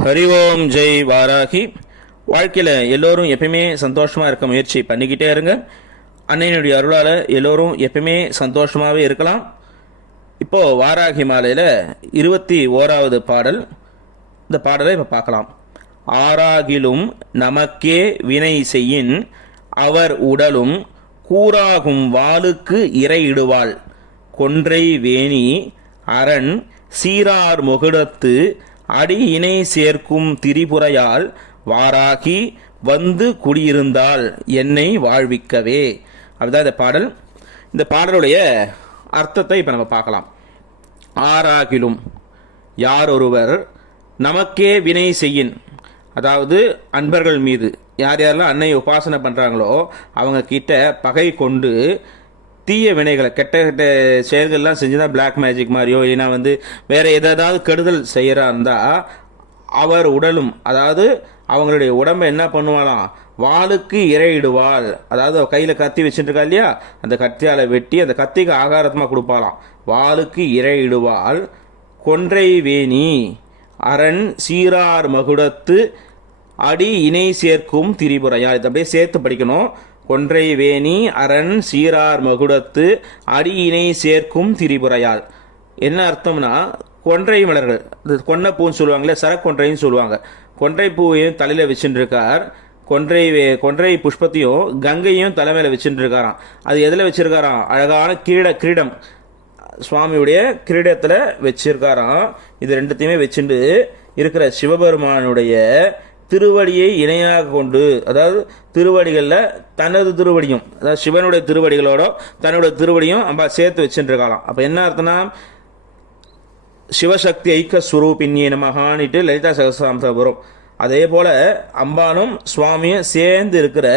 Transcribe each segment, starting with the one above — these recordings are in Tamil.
ஹரி ஓம் ஜெய் வாராகி. வாழ்க்கையில் எல்லோரும் எப்பயுமே சந்தோஷமாக இருக்க முயற்சி பண்ணிக்கிட்டே இருங்க. அன்னையினுடைய அருளால் எல்லோரும் எப்பயுமே சந்தோஷமாகவே இருக்கலாம். இப்போது வாராகி மாலையில் 21வது பாடல். இந்த பாடலை இப்போ பார்க்கலாம். ஆறாகிலும் நமக்கே வினை செய்யின் அவர் உடலும் கூறாகும் வாளுக்கு இறையிடுவாள் கொன்றை வேணி அரண் சீரார் முகுடத்து அடி இணை சேர்க்கும் திரிபுரையால் வாராகி வந்து குடியிருந்தால் என்னை வாழ்விக்கவே. அப்படிதான் இந்த பாடல். இந்த பாடலுடைய அர்த்தத்தை இப்போ நம்ம பார்க்கலாம். ஆறாகிலும் யார் ஒருவர் நமக்கே வினை செய்யின், அதாவது அன்பர்கள் மீது யார் யாரெல்லாம் அன்னையை உபாசனை பண்ணுறாங்களோ அவங்க கிட்ட பகை கொண்டு தீய வினைகளை கெட்ட கெட்ட செயல்கள்லாம் செஞ்சுதான் பிளாக் மேஜிக் மாதிரியோ இல்லைன்னா வேற ஏதாவது கெடுதல் செய்கிறா இருந்தால் அவர் உடலும், அதாவது அவங்களுடைய உடம்பை என்ன பண்ணுவாளாம், வாளுக்கு இரையிடுவாள். அதாவது கையில் கத்தி வச்சுருக்கா இல்லையா, அந்த கத்தியால் வெட்டி அந்த கத்திக்கு ஆகாரமாக கொடுப்பாளாம். வாளுக்கு இரையிடுவாள் கொன்றை வேணி அரண் சீரார் மகுடத்து அடி இணை சேர்க்கும் திரிபுரையால். இதை அப்படியே சேர்த்து படிக்கணும். கொன்றை வேணி அரண் சீரார் மகுடத்து அடி இணை சேர்க்கும் திரிபுரையால். என்ன அர்த்தம்னா, கொன்றை மலர்கள், கொன்னை பூன்னு சொல்லுவாங்களே, சரக்கொன்றைன்னு சொல்லுவாங்க. கொன்றை பூவையும் தலையில் வச்சுட்டு இருக்கார். கொன்றை புஷ்பத்தையும் கங்கையும் தலைமையில் வச்சுட்டு இருக்காராம். அது எதில் வச்சிருக்காராம், அழகான கிரீடம் சுவாமியுடைய கிரீடத்தில் வச்சிருக்காராம். இது ரெண்டுத்தையுமே வச்சுட்டு இருக்கிற சிவபெருமானுடைய திருவடியை இணையாக கொண்டு, அதாவது திருவடிகளில் தனது திருவடியும், அதாவது சிவனுடைய திருவடிகளோட தன்னுடைய திருவடியும் அம்பா சேர்த்து வச்சுட்டு இருக்கலாம். அப்போ என்ன அர்த்தம்னா, சிவசக்தி ஐக்க ஸ்வரூபின்யே நமகான்ட்டு லலிதா சகஸ்ரநாமத்தில் வரும். அதே போல அம்பானும் சுவாமியும் சேர்ந்து இருக்கிற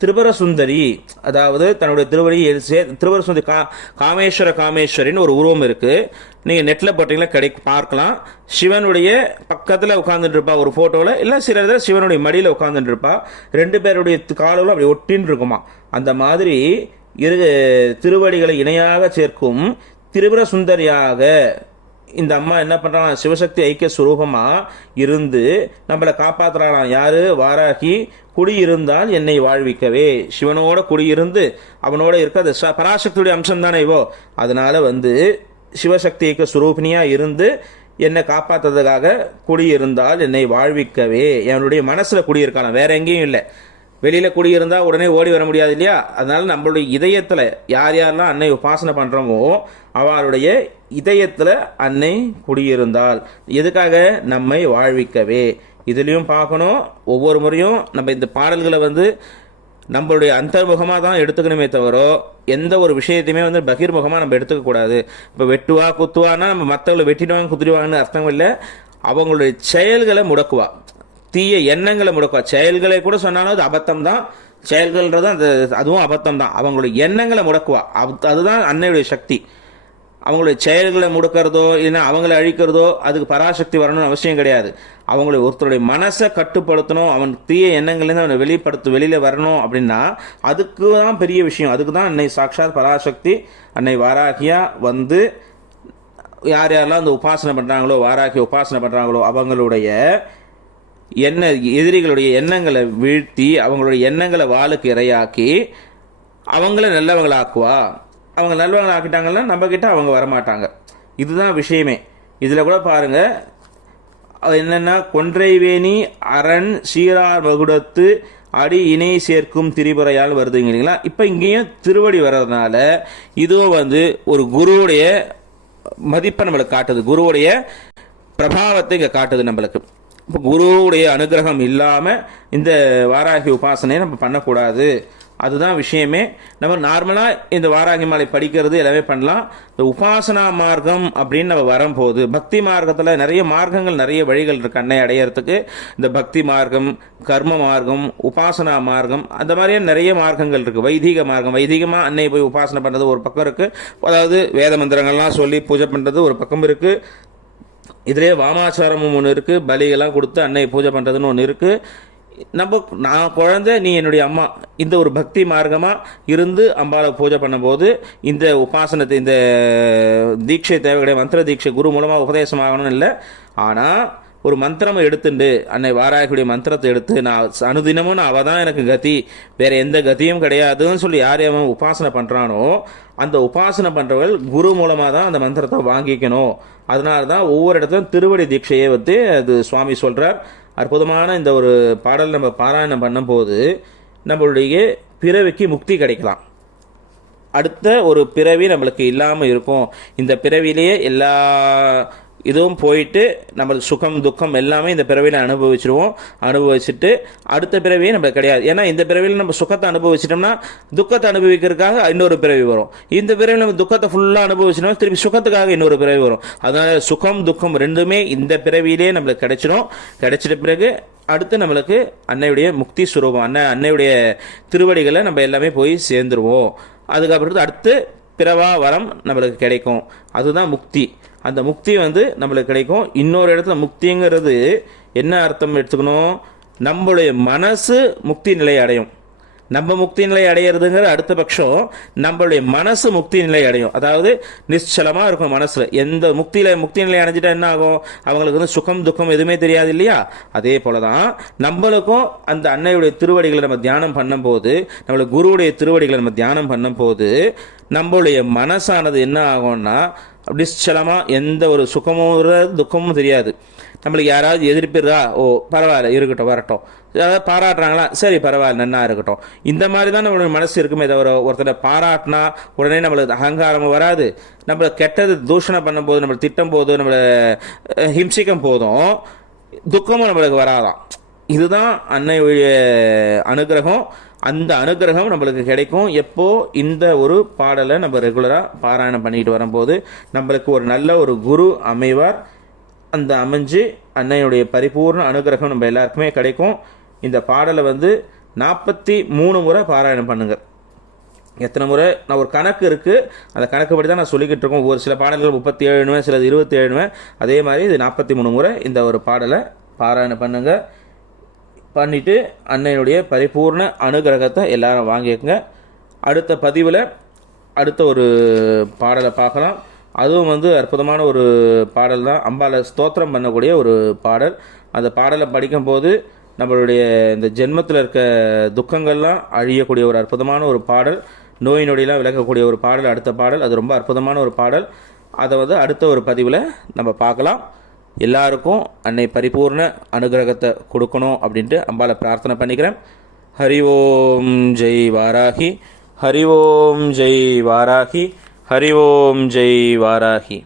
திரிபுர சுந்தரி, அதாவது தன்னுடைய திருவடியை திரிபுர சுந்தரி காமேஸ்வரின்னு ஒரு உருவம் இருக்கு. நீங்க நெட்ல போட்டீங்கன்னா பார்க்கலாம். சிவனுடைய பக்கத்தில் உட்கார்ந்துட்டு இருப்பா ஒரு போட்டோவில், இல்லை சில இதில் சிவனுடைய மடியில் உட்கார்ந்துட்டு இருப்பா. ரெண்டு பேருடைய காலுகளும் அப்படி ஒட்டின்னு இருக்குமா. அந்த மாதிரி திருவடிகளை இணையாக சேர்க்கும் திரிபுர சுந்தரியாக இந்த அம்மா என்ன பண்றாங்க, சிவசக்தி ஐக்கிய சுரூபமா இருந்து நம்மளை காப்பாத்துறாளாம். யாரு, வாராகி. குடியிருந்தால் என்னை வாழ்விக்கவே. சிவனோட குடியிருந்து அவனோட இருக்க அது பராசக்தியுடைய அம்சம் தானே இவோ. அதனால சிவசக்தி ஐக்கிய சுரூபினியா இருந்து என்னை காப்பாற்றுறதுக்காக குடியிருந்தால் என்னை வாழ்விக்கவே. என்னுடைய மனசுல குடியிருக்கலாம், வேற எங்கேயும் இல்லை. வெளியில குடியிருந்தா உடனே ஓடி வர முடியாது இல்லையா. அதனால நம்மளுடைய இதயத்துல யார் யாரெல்லாம் அன்னை உபாசனை பண்றோமோ அவளுடைய இதயத்துல அன்னை குடியிருந்தால் எதுக்காக, நம்மை வாழ்விக்கவே. இதுலயும் பார்க்கணும், ஒவ்வொரு முறையும் நம்ம இந்த பாடல்களை நம்மளுடைய அந்தர்முகமாக தான் எடுத்துக்கணுமே தவிர எந்த ஒரு விஷயத்தையுமே பகிர்முகமாக நம்ம எடுத்துக்க கூடாது. இப்போ வெட்டுவா குத்துவான்னா நம்ம மற்றவங்களை வெட்டிடுவாங்க குத்துடுவாங்கன்னு அர்த்தம் இல்லை. அவங்களுடைய செயல்களை முடக்குவா, தீய எண்ணங்களை முடக்குவா. செயல்களை கூட சொன்னாலும் அது அபத்தம் தான், செயல்கள்ன்றது அதுவும் அபத்தம் தான். அவங்களுடைய எண்ணங்களை முடக்குவா, அதுதான் அன்னையுடைய சக்தி. அவங்களுடைய செயல்களை முடக்கிறதோ இல்லைன்னா அவங்களை அழிக்கிறதோ அதுக்கு பராசக்தி வரணும்னு அவசியம் கிடையாது. அவங்களுடைய ஒருத்தருடைய மனசை கட்டுப்படுத்தணும், அவன் தீய எண்ணங்கள்லேருந்து அவனை வெளியில வரணும் அப்படின்னா அதுக்கு தான் பெரிய விஷயம். அதுக்கு தான் அன்னை சாட்சாத் பராசக்தி அன்னை வாராகியா யார் யாரெல்லாம் அந்த உபாசனை பண்றாங்களோ, வாராகி உபாசனை பண்றாங்களோ அவங்களுடைய எதிரிகளுடைய எண்ணங்களை வீழ்த்தி அவங்களுடைய எண்ணங்களை வாளுக்கு இரையாக்கி அவங்கள நல்லவங்களாக்குவா. அவங்க நல்லவங்களை ஆக்கிட்டாங்கன்னா நம்ம கிட்ட அவங்க வரமாட்டாங்க. இதுதான் விஷயமே. இதுல கூட பாருங்க என்னன்னா, கொன்றைவேணி அரண் சீரார் மகுடத்து அடி இணை சேர்க்கும் திரிபுரையால் வருதுங்க இல்லைங்களா. இப்ப இங்கேயும் திருவடி வர்றதுனால இதுவும் ஒரு குருவுடைய மதிப்பை நம்மளுக்கு காட்டுது, குருவுடைய பிரபாவத்தை இங்க காட்டுது நம்மளுக்கு. இப்போ குருவுடைய அனுகிரகம் இல்லாம இந்த வாராகி உபாசனையை நம்ம பண்ணக்கூடாது. அதுதான் விஷயமே. நம்ம நார்மலா இந்த வாராகி மாலை படிக்கிறது எல்லாமே பண்ணலாம். இந்த உபாசனா மார்க்கம் அப்படின்னு நம்ம வரும்போது பக்தி மார்க்கத்துல நிறைய மார்க்கங்கள், நிறைய வழிகள் இருக்கு அன்னை அடையறதுக்கு. இந்த பக்தி மார்க்கம், கர்ம மார்க்கம், உபாசனா மார்க்கம், அந்த மாதிரியே நிறைய மார்க்கங்கள் இருக்கு. வைதிக மார்க்கம், வைதிகமா அன்னை போய் உபாசனை பண்றது ஒரு பக்கம் இருக்கு. அதாவது வேத மந்திரங்கள்லாம் சொல்லி பூஜை பண்றது ஒரு பக்கம் இருக்கு. இதுலேயே வாமாச்சாரமும் ஒன்று இருக்கு, பலிகள்லாம் கொடுத்து அன்னை பூஜை பண்றதுன்னு ஒன்று இருக்கு. நான் குழந்தை, நீ என்னுடைய அம்மா, இந்த ஒரு பக்தி மார்க்கமா இருந்து அம்பாவை பூஜை பண்ணும்போது இந்த உபாசனத்தை, இந்த தீட்சை தேவை கிடையாது. மந்திர தீட்சை குரு மூலமா உபதேசம் ஆகணும்னு இல்லை. ஆனா ஒரு மந்திரம் எடுத்துட்டு அன்னை வாராகியுடைய மந்திரத்தை எடுத்து நான் அனுதினமும் அவள் தான் எனக்கு கதி, வேற எந்த கதியும் கிடையாதுன்னு சொல்லி யார் அவன் உபாசனை பண்ணுறானோ அந்த உபாசனை பண்ணுறவர்கள் குரு மூலமாக தான் அந்த மந்திரத்தை வாங்கிக்கணும். அதனால தான் ஒவ்வொரு இடத்துலையும் திருவடி தீட்சையை வந்து அது சுவாமி சொல்கிறார். அற்புதமான இந்த ஒரு பாடல் நம்ம பாராயணம் பண்ணும்போது நம்மளுடைய பிறவிக்கு முக்தி கிடைக்கலாம். அடுத்த ஒரு பிறவி நம்மளுக்கு இல்லாமல் இருக்கும். இந்த பிறவிலேயே எல்லா இதுவும் போயிட்டு நம்மளுக்கு சுகம் துக்கம் எல்லாமே இந்த பிறவியில் அனுபவிச்சுட்டு அடுத்த பிறவியே நம்மளுக்கு கிடையாது. ஏன்னா இந்த பிறவியில் நம்ம சுகத்தை அனுபவிச்சிட்டோம்னா துக்கத்தை அனுபவிக்கிறதுக்காக இன்னொரு பிறவி வரும். இந்த பிறவியில் நம்ம துக்கத்தை ஃபுல்லாக அனுபவிச்சிட்டோம் திருப்பி சுகத்துக்காக இன்னொரு பிறவி வரும். அதனால சுகம் துக்கம் ரெண்டுமே இந்த பிறவியிலே நம்மளுக்கு கிடைச்சிடும். கிடைச்சிட்ட பிறகு அடுத்து நம்மளுக்கு அன்னையுடைய முக்தி சுரூபம் அன்னையுடைய திருவடிகளை நம்ம எல்லாமே போய் சேர்ந்துருவோம். அதுக்கப்புறம் அடுத்து பிறவா வரம் நம்மளுக்கு கிடைக்கும். அதுதான் முக்தி. அந்த முக்தி வந்து நம்மளுக்கு கிடைக்கும். இன்னொரு இடத்துல முக்திங்கிறது என்ன அர்த்தம் எடுத்துக்கணும், நம்மளுடைய மனசு முக்தி நிலை அடையும். நம்ம முக்தி நிலை அடையிறதுங்கிற அடுத்த பட்சம் நம்மளுடைய மனசு முக்தி நிலை அடையும். அதாவது நிச்சலமாக இருக்கும் மனசில். எந்த முக்தி நிலை அடைஞ்சிட்டா என்ன ஆகும், அவங்களுக்கு வந்து சுகம் துக்கம் எதுவுமே தெரியாது இல்லையா. அதே போல தான் நம்மளுக்கும் அந்த அன்னையுடைய திருவடிகளை நம்ம தியானம் பண்ணும்போது, நம்மளுடைய குருவுடைய திருவடிகளை நம்ம தியானம் பண்ணும்போது நம்மளுடைய மனசானது என்ன ஆகும்னா நிச்சலமாக எந்த ஒரு சுகமும் துக்கமும் தெரியாது. நம்மளுக்கு யாராவது எதிர்ப்பிடுறா, ஓ பரவாயில்ல இருக்கட்டும் வரட்டும், அதாவது பாராட்டுறாங்களா சரி பரவாயில்ல நன்னா இருக்கட்டும், இந்த மாதிரி தான் நம்மளுடைய மனசு இருக்குமே தவிர ஒருத்தரை பாராட்டினா உடனே நம்மளுக்கு அகங்காரமும் வராது. நம்மளை கெட்டது தூஷணம் பண்ணும்போது, நம்மளை திட்டம் போது, நம்மளை ஹிம்சிக்கும் போதும் துக்கமும் நம்மளுக்கு வராதான். இதுதான் அன்னையுடைய அனுகிரகம். அந்த அனுகிரகம் நம்மளுக்கு கிடைக்கும் எப்போ இந்த ஒரு பாடலை நம்ம ரெகுலராக பாராயணம் பண்ணிட்டு வரும்போது நம்மளுக்கு ஒரு நல்ல ஒரு குரு அமைவார். அந்த அமைஞ்சு அன்னையுடைய பரிபூர்ண அனுகிரகம் நம்ம எல்லாருக்குமே கிடைக்கும். இந்த பாடலை வந்து 43 முறை பாராயணம் பண்ணுங்க. எத்தனை முறை நான் ஒரு கணக்கு இருக்குது, அந்த கணக்குப்படி தான் நான் சொல்லிக்கிட்டு இருக்கோம். ஒரு சில பாடல்கள் 37, சிலது 27. அதே மாதிரி இது 43 முறை இந்த ஒரு பாடலை பாராயணம் பண்ணுங்க. பண்ணிவிட்டு அன்னையுடைய பரிபூர்ண அனுகிரகத்தை எல்லாரும் வாங்கிக்கங்க. அடுத்த பதிவில் அடுத்த ஒரு பாடலை பார்க்கலாம். அதுவும் வந்து அற்புதமான ஒரு பாடல் தான். அம்பாலை ஸ்தோத்திரம் பண்ணக்கூடிய ஒரு பாடல். அந்த பாடலை படிக்கும்போது நம்மளுடைய இந்த ஜென்மத்தில் இருக்க துக்கங்கள்லாம் அழியக்கூடிய ஒரு அற்புதமான ஒரு பாடல், நோய் நொடியெல்லாம் விளக்கக்கூடிய ஒரு பாடல் அடுத்த பாடல். அது ரொம்ப அற்புதமான ஒரு பாடல். அதை வந்து அடுத்த ஒரு பதிவில் நம்ம பார்க்கலாம். எல்லாருக்கும் அன்னை பரிபூர்ண அனுகிரகத்தை கொடுக்கணும் அப்படின்ட்டு அம்பாலை பிரார்த்தனை பண்ணிக்கிறேன். ஹரி ஓம் ஜெய் வாராகி, ஹரி ஓம் ஜெய் வாராகி, ஹரி ஓம் ஜெய் வாராகி.